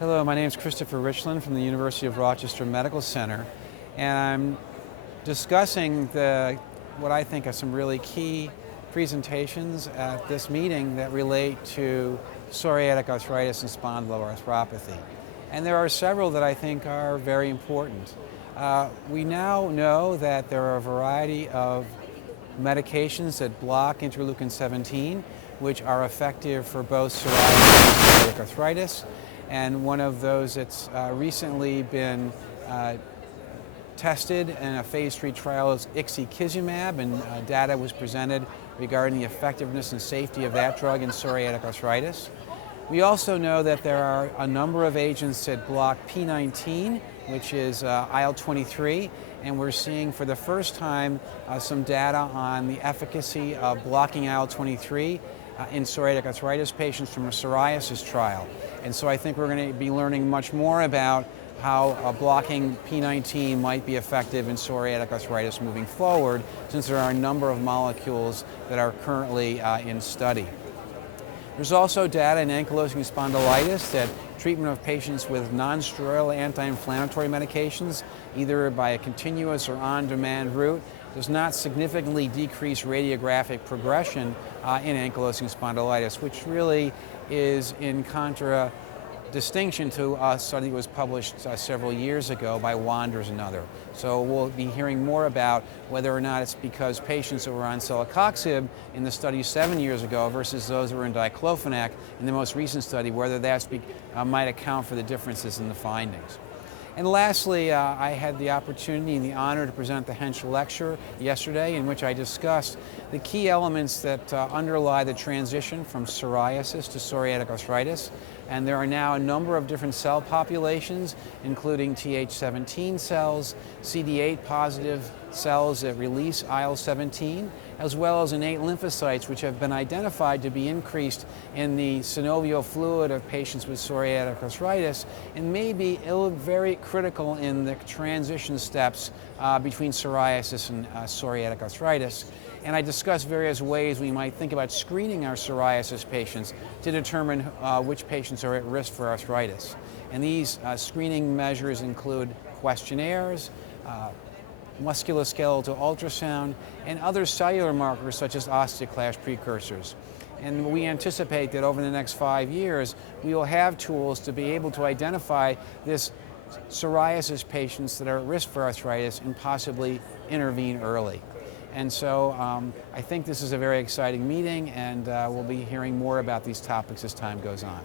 Hello, my name is Christopher Ritchlin from the University of Rochester Medical Center, and I'm discussing what I think are some really key presentations at this meeting that relate to psoriatic arthritis and spondyloarthropathy. And there are several that I think are very important. We now know that there are a variety of medications that block interleukin-17, which are effective for both psoriasis and psoriatic arthritis. And one of those that's recently been tested in a phase 3 trial is ixekizumab, and data was presented regarding the effectiveness and safety of that drug in psoriatic arthritis. We also know that there are a number of agents that block P19, which is IL-23, and we're seeing for the first time some data on the efficacy of blocking IL-23 in psoriatic arthritis patients from a psoriasis trial. And so I think we're going to be learning much more about how blocking P19 might be effective in psoriatic arthritis moving forward, since there are a number of molecules that are currently in study. There's also data in ankylosing spondylitis that treatment of patients with non-steroidal anti-inflammatory medications, either by a continuous or on-demand route, does not significantly decrease radiographic progression in ankylosing spondylitis, which really is in contradistinction to a study that was published several years ago by Wanders and others. So we'll be hearing more about whether or not it's because patients that were on celecoxib in the study 7 years ago versus those who were in diclofenac in the most recent study, whether that might account for the differences in the findings. And lastly, I had the opportunity and the honor to present the Henschel Lecture yesterday, in which I discussed the key elements that underlie the transition from psoriasis to psoriatic arthritis. And there are now a number of different cell populations, including Th17 cells, CD8 positive cells that release IL-17, as well as innate lymphocytes, which have been identified to be increased in the synovial fluid of patients with psoriatic arthritis, and may be very critical in the transition steps between psoriasis and psoriatic arthritis. And I discussed various ways we might think about screening our psoriasis patients to determine which patients are at risk for arthritis. And these screening measures include questionnaires, musculoskeletal ultrasound, and other cellular markers such as osteoclast precursors. And we anticipate that over the next 5 years, we will have tools to be able to identify this psoriasis patients that are at risk for arthritis and possibly intervene early. And so I think this is a very exciting meeting, and we'll be hearing more about these topics as time goes on.